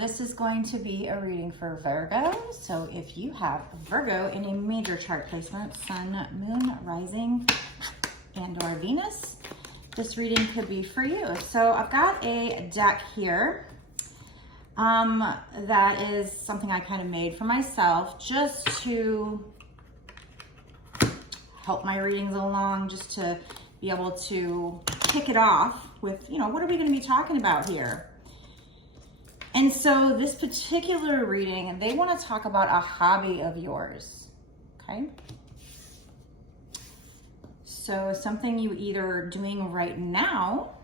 this is going to be a reading for Virgo. So if you have Virgo in a major chart placement, Sun, Moon, Rising, and or Venus, this reading could be for you. So I've got a deck here that is something I kind of made for myself just to help my readings along, just to be able to kick it off with, what are we going to be talking about here? And so this particular reading, they want to talk about a hobby of yours, okay? So something you either doing right now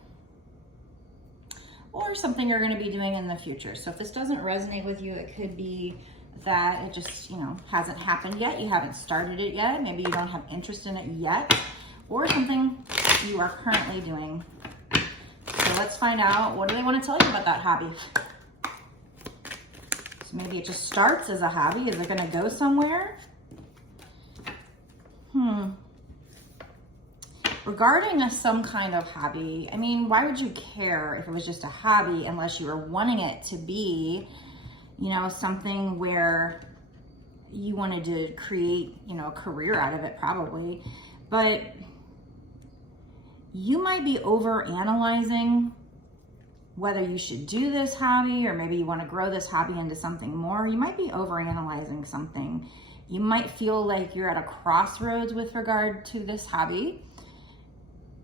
or something you're going to be doing in the future. So if this doesn't resonate with you, it could be that it just, hasn't happened yet. You haven't started it yet. Maybe you don't have interest in it yet, or something you are currently doing. So let's find out, what do they want to tell you about that hobby? So maybe it just starts as a hobby. Is it going to go somewhere? Regarding some kind of hobby, I mean, why would you care if it was just a hobby unless you were wanting it to be, something where you wanted to create, a career out of it probably. But you might be over-analyzing whether you should do this hobby, or maybe you want to grow this hobby into something more. You might be over-analyzing something. You might feel like you're at a crossroads with regard to this hobby.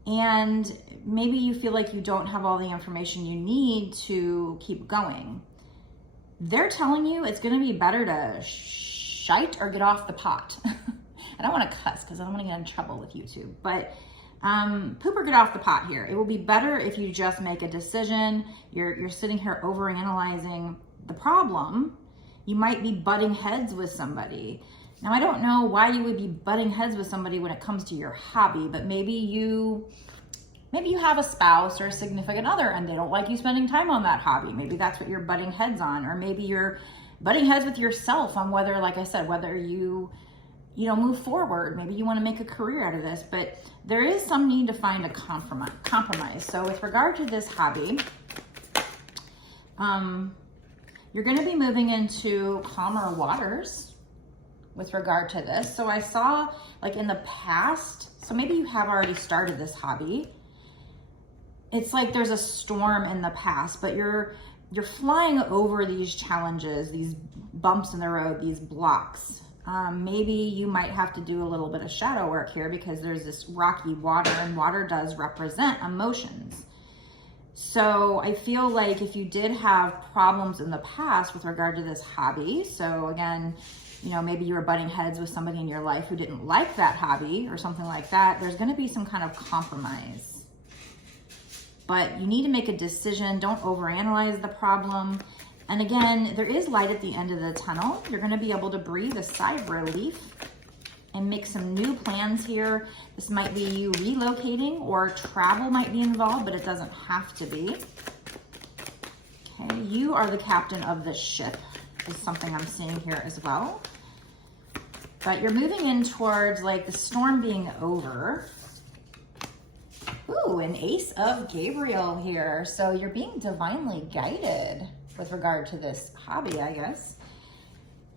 And maybe you feel like you don't have all the information you need to keep going. They're telling you it's going to be better to shite or get off the pot. I don't want to cuss because I don't want to get in trouble with YouTube, but poop or get off the pot here. It will be better if you just make a decision. You're sitting here overanalyzing the problem. You might be butting heads with somebody. Now, I don't know why you would be butting heads with somebody when it comes to your hobby, but maybe you have a spouse or a significant other and they don't like you spending time on that hobby. Maybe that's what you're butting heads on, or maybe you're butting heads with yourself on whether, like I said, whether you move forward. Maybe you want to make a career out of this, but there is some need to find a compromise. So with regard to this hobby, you're going to be moving into calmer waters with regard to this. So I saw, like, in the past, so maybe you have already started this hobby. It's like there's a storm in the past, but you're flying over these challenges, these bumps in the road, these blocks. Maybe you might have to do a little bit of shadow work here because there's this rocky water, and water does represent emotions. So I feel like if you did have problems in the past with regard to this hobby, so again, maybe you were butting heads with somebody in your life who didn't like that hobby or something like that, there's going to be some kind of compromise. But you need to make a decision. Don't overanalyze the problem. And again, there is light at the end of the tunnel. You're going to be able to breathe a sigh of relief and make some new plans here. This might be you relocating, or travel might be involved, but it doesn't have to be. Okay, you are the captain of the ship is something I'm seeing here as well. But you're moving in towards, like, the storm being over. Ooh, an Ace of Gabriel here. So you're being divinely guided with regard to this hobby, I guess.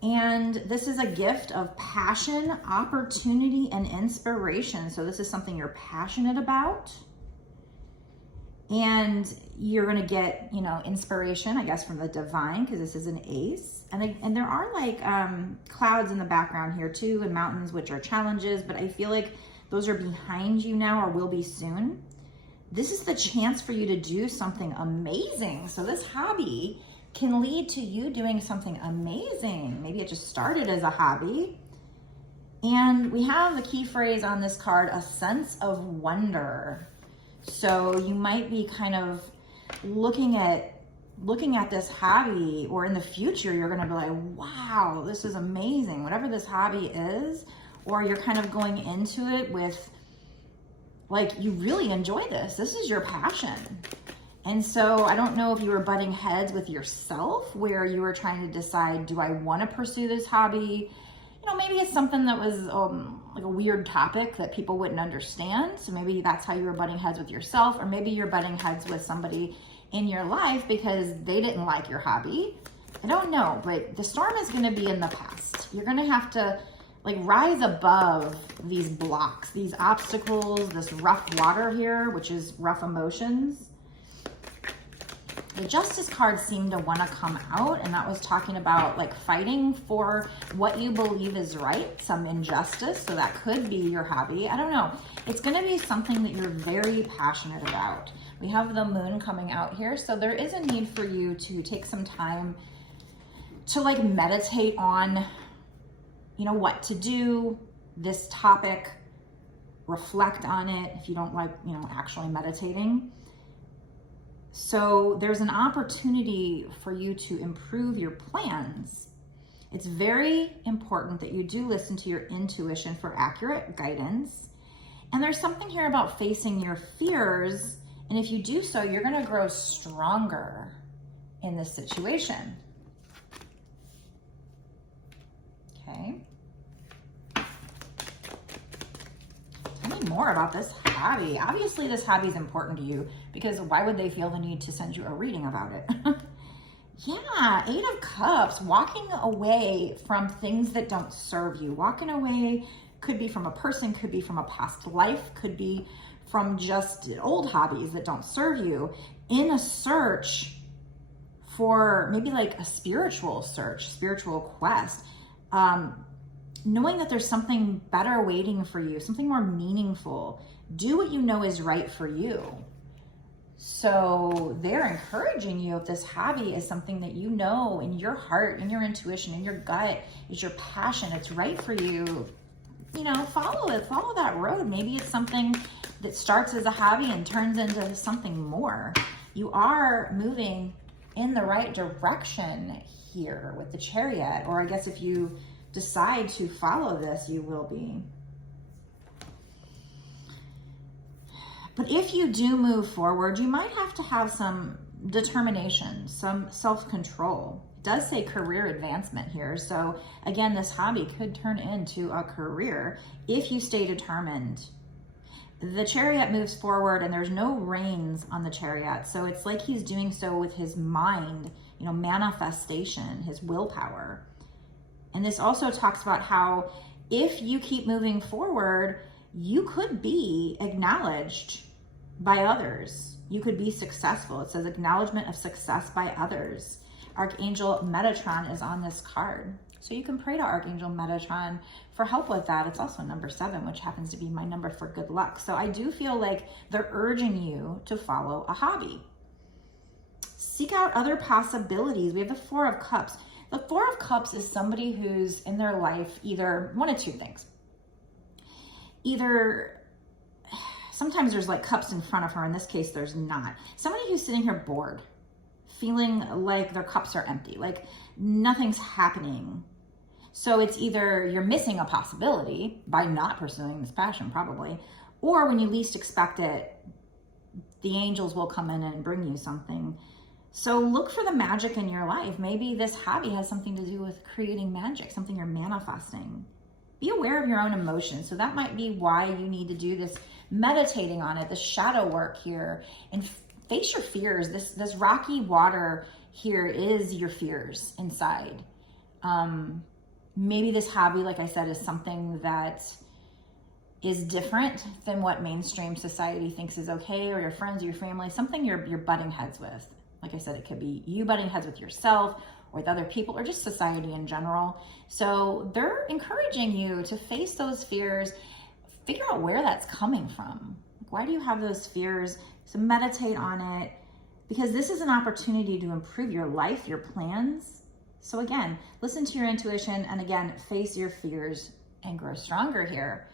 And this is a gift of passion, opportunity, and inspiration. So this is something you're passionate about. And you're going to get, inspiration, I guess, from the divine, because this is an ace. And there are, like, clouds in the background here too, and mountains, which are challenges, but I feel like those are behind you now, or will be soon. This is the chance for you to do something amazing. So this hobby can lead to you doing something amazing. Maybe it just started as a hobby. And we have the key phrase on this card, a sense of wonder. So you might be kind of looking at this hobby, or in the future, you're going to be like, wow, this is amazing, whatever this hobby is. Or you're kind of going into it with, like, you really enjoy this. This is your passion. And so I don't know if you were butting heads with yourself, where you were trying to decide, do I want to pursue this hobby? Maybe it's something that was like a weird topic that people wouldn't understand. So maybe that's how you were butting heads with yourself, or maybe you're butting heads with somebody in your life because they didn't like your hobby. I don't know, but the storm is going to be in the past. You're going to have to like rise above these blocks, these obstacles, this rough water here, which is rough emotions. The Justice card seemed to want to come out, and that was talking about like fighting for what you believe is right, some injustice. So that could be your hobby. I don't know. It's going to be something that you're very passionate about. We have the moon coming out here. So there is a need for you to take some time to like meditate on, you know, what to do, this topic, reflect on it if you don't like, you know, actually meditating. So there's an opportunity for you to improve your plans. It's very important that you do listen to your intuition for accurate guidance. And there's something here about facing your fears. And if you do so, you're going to grow stronger in this situation. Okay. Tell me more about this hobby. Obviously, this hobby is important to you because why would they feel the need to send you a reading about it? Yeah, 8 of Cups, walking away from things that don't serve you. Walking away could be from a person, could be from a past life, could be from just old hobbies that don't serve you, in a search for maybe like a spiritual search, spiritual quest. Knowing that there's something better waiting for you, something more meaningful. Do what you know is right for you. So they're encouraging you, if this hobby is something that you know in your heart, in your intuition, in your gut, is your passion, it's right for you, you know, follow it, follow that road. Maybe it's something that starts as a hobby and turns into something more. You are moving in the right direction here with the Chariot, or I guess if you decide to follow this, you will be. But if you do move forward, you might have to have some determination, some self-control. It does say career advancement here. So again, this hobby could turn into a career if you stay determined. The Chariot moves forward and there's no reins on the Chariot. So it's like he's doing so with his mind, you know, manifestation, his willpower. And this also talks about how if you keep moving forward, you could be acknowledged by others. You could be successful. It says acknowledgement of success by others. Archangel Metatron is on this card. So you can pray to Archangel Metatron for help with that. It's also number 7, which happens to be my number for good luck. So I do feel like they're urging you to follow a hobby. Seek out other possibilities. We have the 4 of Cups. The 4 of Cups is somebody who's in their life either one of two things. Either sometimes there's like cups in front of her. In this case, there's not. Somebody who's sitting here bored, feeling like their cups are empty, like nothing's happening. So it's either you're missing a possibility by not pursuing this passion probably, or when you least expect it, the angels will come in and bring you something. So look for the magic in your life. Maybe this hobby has something to do with creating magic, something you're manifesting. Be aware of your own emotions. So that might be why you need to do this meditating on it, the shadow work here, and face your fears. This rocky water here is your fears inside. Maybe this hobby, like I said, is something that is different than what mainstream society thinks is okay, or your friends or your family, something you're butting heads with. Like I said, it could be you butting heads with yourself or with other people or just society in general. So they're encouraging you to face those fears, figure out where that's coming from. Why do you have those fears? So meditate on it, because this is an opportunity to improve your life, your plans. So again, listen to your intuition, and again, face your fears and grow stronger here.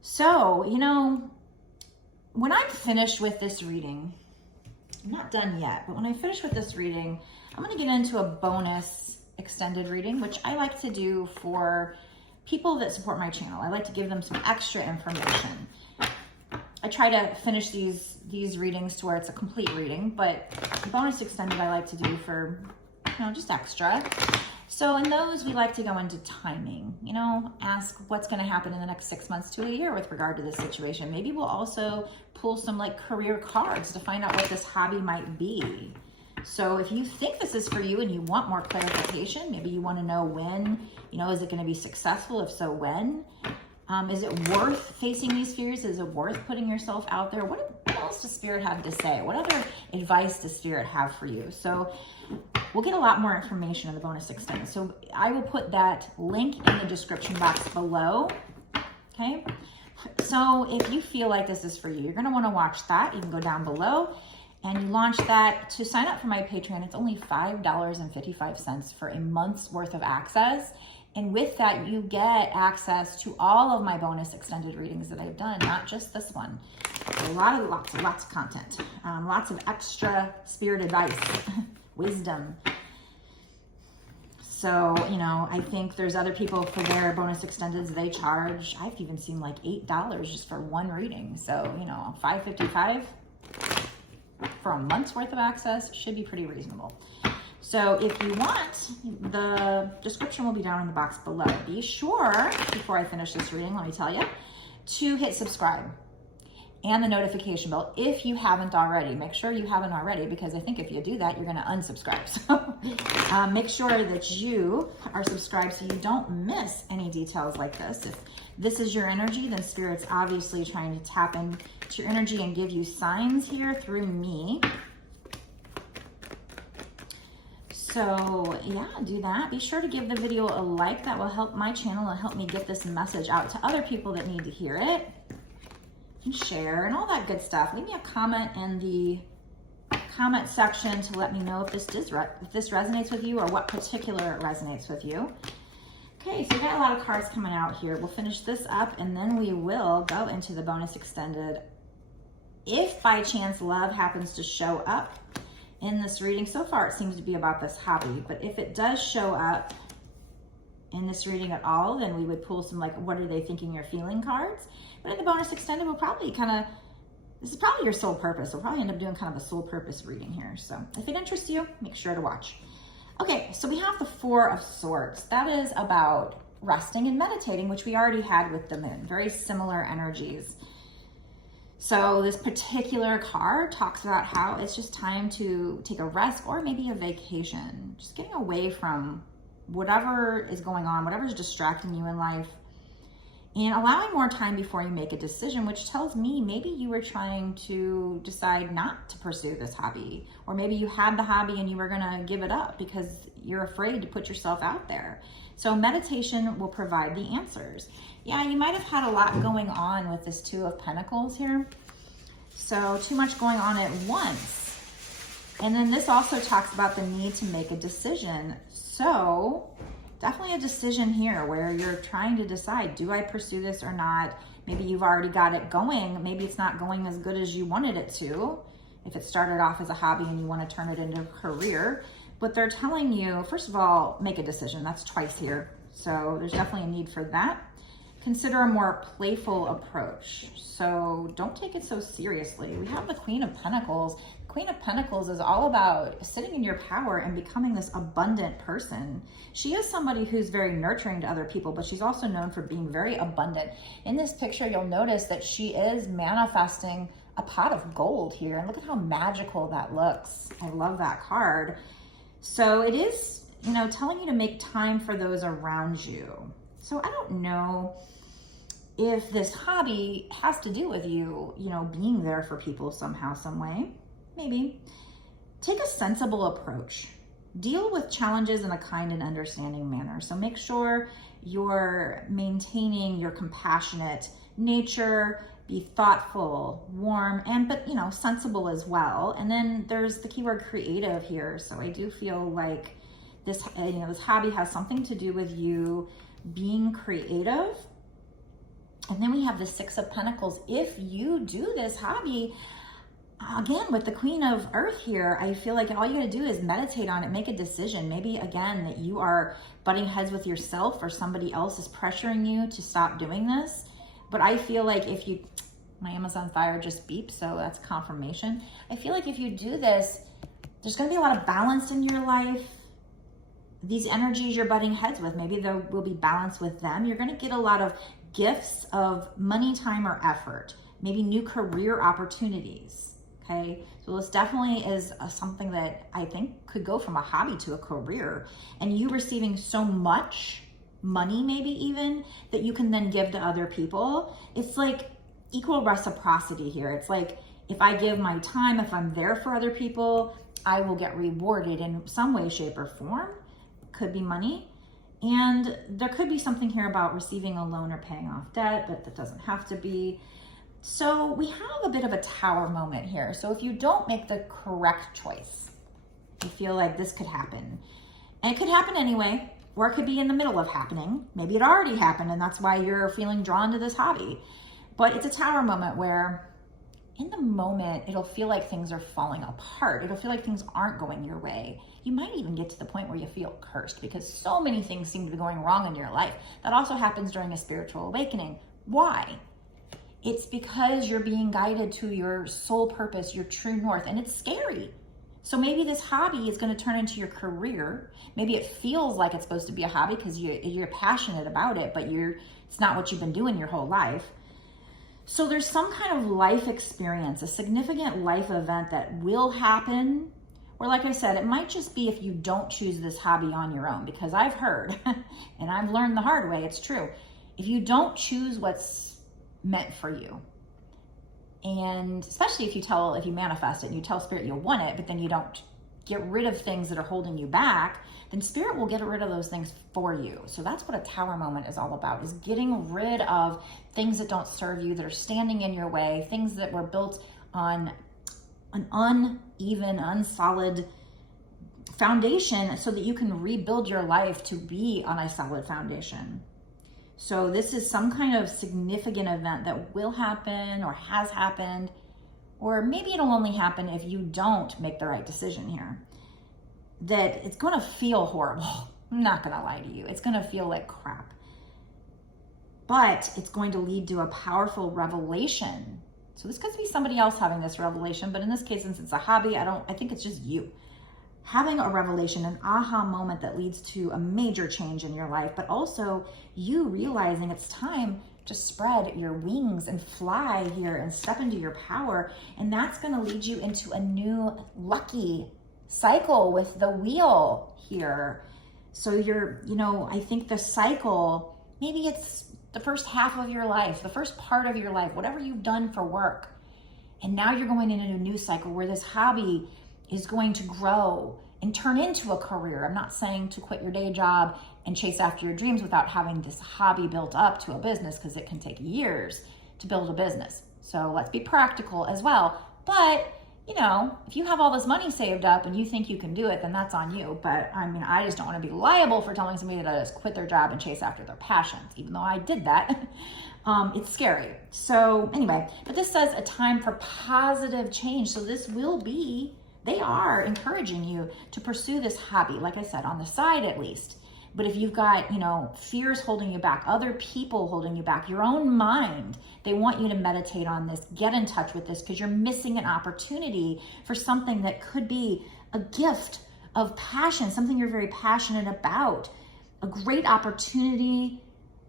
So, you know, when I'm finished with this reading, I'm not done yet, but when I finish with this reading, I'm going to get into a bonus extended reading, which I like to do for people that support my channel. I like to give them some extra information. I try to finish these readings to where it's a complete reading, but bonus extended I like to do for, you know, just extra. So in those, we like to go into timing, you know, ask what's going to happen in the next 6 months to a year with regard to this situation. Maybe we'll also pull some like career cards to find out what this hobby might be. So if you think this is for you and you want more clarification, maybe you want to know when, you know, is it going to be successful? If so, when? Is it worth facing these fears? Is it worth putting yourself out there? What else does Spirit have to say? What other advice does Spirit have for you? So we'll get a lot more information in the bonus extended. So I will put that link in the description box below. Okay. So if you feel like this is for you, you're going to want to watch that. You can go down below and you launch that. To sign up for my Patreon, it's only $5.55 for a month's worth of access. And with that, you get access to all of my bonus extended readings that I've done, not just this one. Lots of content, lots of extra spirit advice, wisdom. So, you know, I think there's other people for their bonus extendeds, they charge, I've even seen like $8 just for one reading. So, you know, $5.55 for a month's worth of access should be pretty reasonable. So if you want, the description will be down in the box below. Be sure, before I finish this reading, let me tell you, to hit subscribe and the notification bell if you haven't already. Make sure you haven't already, because I think if you do that, you're going to unsubscribe. So make sure that you are subscribed so you don't miss any details like this. If this is your energy, then Spirit's obviously trying to tap into your energy and give you signs here through me. So yeah, do that. Be sure to give the video a like. That will help my channel and help me get this message out to other people that need to hear it. And share and all that good stuff. Leave me a comment in the comment section to let me know if this resonates with you or what particular resonates with you. Okay, so we got a lot of cards coming out here. We'll finish this up and then we will go into the bonus extended. If by chance love happens to show up in this reading, so far it seems to be about this hobby, but if it does show up in this reading at all, then we would pull some like, what are they thinking or feeling cards. But in the bonus extended, we'll probably this is probably your soul purpose. We'll probably end up doing kind of a soul purpose reading here. So if it interests you, make sure to watch. Okay, so we have the Four of Swords. That is about resting and meditating, which we already had with the moon. Very similar energies. So this particular card talks about how it's just time to take a rest or maybe a vacation. Just getting away from whatever is going on, whatever's distracting you in life, and allowing more time before you make a decision, which tells me maybe you were trying to decide not to pursue this hobby, or maybe you had the hobby and you were gonna give it up because you're afraid to put yourself out there. So meditation will provide the answers. Yeah, you might have had a lot going on with this Two of Pentacles here. So too much going on at once. And then this also talks about the need to make a decision. So definitely a decision here where you're trying to decide, do I pursue this or not? Maybe you've already got it going. Maybe it's not going as good as you wanted it to. If it started off as a hobby and you want to turn it into a career. But they're telling you, first of all, make a decision. That's twice here. So there's definitely a need for that. Consider a more playful approach. So don't take it so seriously. We have the Queen of Pentacles. Queen of Pentacles is all about sitting in your power and becoming this abundant person. She is somebody who's very nurturing to other people, but she's also known for being very abundant. In this picture, you'll notice that she is manifesting a pot of gold here. And look at how magical that looks. I love that card. So it is, you know, telling you to make time for those around you. So I don't know if this hobby has to do with you, you know, being there for people somehow, some way. Maybe. Take a sensible approach. Deal with challenges in a kind and understanding manner. So make sure you're maintaining your compassionate nature, be thoughtful, warm, but you know, sensible as well. And then there's the keyword creative here. So I do feel like this, you know, this hobby has something to do with you being creative. And then we have the Six of Pentacles. If you do this hobby, again, with the Queen of Earth here, I feel like all you gotta do is meditate on it, make a decision. Maybe again, that you are butting heads with yourself or somebody else is pressuring you to stop doing this. But I feel like if you, my Amazon Fire just beeped, so that's confirmation. I feel like if you do this, there's gonna be a lot of balance in your life. these energies you're butting heads with, maybe there will be balance with them. You're going to get a lot of gifts of money, time, or effort, maybe new career opportunities. Okay, so this definitely is something that I think could go from a hobby to a career, and you receiving so much money, maybe even, that you can then give to other people. It's like equal reciprocity here. It's like, if I give my time, if I'm there for other people, I will get rewarded in some way, shape, or form. Could be money. And there could be something here about receiving a loan or paying off debt, but that doesn't have to be. So we have a bit of a tower moment here. So if you don't make the correct choice, you feel like this could happen. And it could happen anyway, or it could be in the middle of happening. Maybe it already happened and that's why you're feeling drawn to this hobby. But it's a tower moment where in the moment, it'll feel like things are falling apart. It'll feel like things aren't going your way. You might even get to the point where you feel cursed because so many things seem to be going wrong in your life. That also happens during a spiritual awakening. Why? It's because you're being guided to your soul purpose, your true north, and it's scary. So maybe this hobby is going to turn into your career. Maybe it feels like it's supposed to be a hobby because you're passionate about it, but it's not what you've been doing your whole life. So there's some kind of life experience, a significant life event that will happen. Or like I said, it might just be if you don't choose this hobby on your own, because I've heard, and I've learned the hard way, it's true. If you don't choose what's meant for you, and especially if you manifest it and you tell Spirit you want it, but then you don't get rid of things that are holding you back, then Spirit will get rid of those things for you. So that's what a tower moment is all about, is getting rid of things that don't serve you, that are standing in your way, things that were built on an uneven, unsolid foundation so that you can rebuild your life to be on a solid foundation. So this is some kind of significant event that will happen or has happened, or maybe it'll only happen if you don't make the right decision here. That it's going to feel horrible. I'm not going to lie to you. It's going to feel like crap. But it's going to lead to a powerful revelation. So this could be somebody else having this revelation, but in this case, since it's a hobby, I think it's just you having a revelation, an aha moment that leads to a major change in your life, but also you realizing it's time to spread your wings and fly here and step into your power. And that's going to lead you into a new lucky cycle with the wheel here. So I think the cycle, maybe it's the first half of your life, the first part of your life, whatever you've done for work. And now you're going into a new cycle where this hobby is going to grow and turn into a career. I'm not saying to quit your day job and chase after your dreams without having this hobby built up to a business, because it can take years to build a business. So let's be practical as well. But if you have all this money saved up and you think you can do it, then that's on you. But I just don't want to be liable for telling somebody to just quit their job and chase after their passions, even though I did that. It's scary. So anyway, but this says a time for positive change. So this will be, they are encouraging you to pursue this hobby, like I said, on the side at least. But if you've got, fears holding you back, other people holding you back, your own mind, they want you to meditate on this, get in touch with this, because you're missing an opportunity for something that could be a gift of passion, something you're very passionate about, a great opportunity,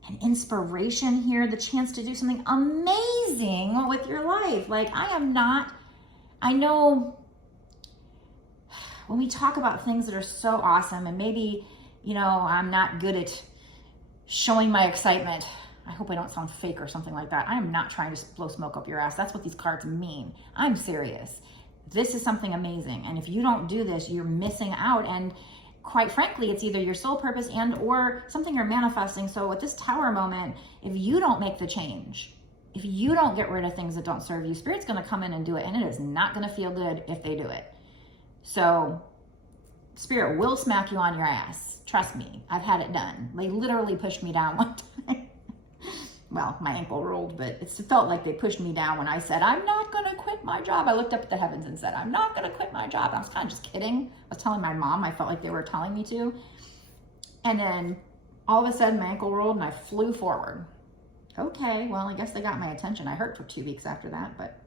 an inspiration here, the chance to do something amazing with your life. I know when we talk about things that are so awesome, and maybe, I'm not good at showing my excitement. I hope I don't sound fake or something like that. I am not trying to blow smoke up your ass. That's what these cards mean. I'm serious. This is something amazing. And if you don't do this, you're missing out. And quite frankly, it's either your soul purpose and or something you're manifesting. So at this tower moment, if you don't make the change, if you don't get rid of things that don't serve you, Spirit's going to come in and do it. And it is not going to feel good if they do it. So Spirit will smack you on your ass. Trust me, I've had it done. They literally pushed me down one time. Well, my ankle rolled, but it felt like they pushed me down when I said, I'm not going to quit my job. I looked up at the heavens and said, I'm not going to quit my job. I was kind of just kidding. I was telling my mom, I felt like they were telling me to. And then all of a sudden my ankle rolled and I flew forward. Okay, well, I guess they got my attention. I hurt for 2 weeks after that, but.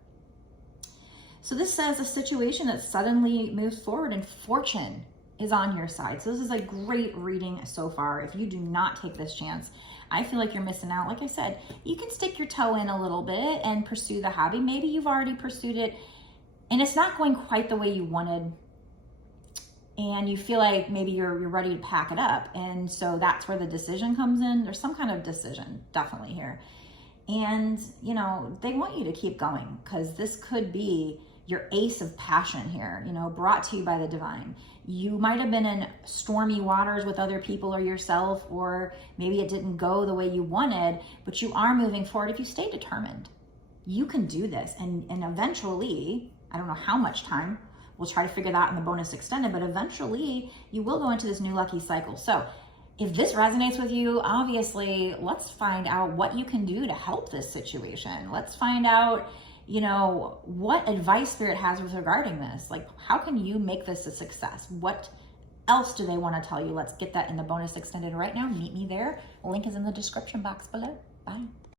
So this says a situation that suddenly moves forward in fortune. is on your side. So this is a great reading so far. If you do not take this chance, I feel like you're missing out. Like I said, you can stick your toe in a little bit and pursue the hobby. Maybe you've already pursued it and it's not going quite the way you wanted, and you feel like maybe you're ready to pack it up. And so that's where the decision comes in. There's some kind of decision definitely here. And, you know, they want you to keep going because this could be your ace of passion here, you know, brought to you by the divine. You might have been in stormy waters with other people or yourself, or maybe it didn't go the way you wanted, but you are moving forward. If you stay determined, you can do this. And eventually, I don't know how much time, we'll try to figure that out in the bonus extended, but eventually you will go into this new lucky cycle. So if this resonates with you, obviously, let's find out what you can do to help this situation. Let's find out, you know, what advice Spirit has with regarding this. Like, how can you make this a success? What else do they want to tell you? Let's get that in the bonus extended right now. Meet me there. Link is in the description box below. Bye.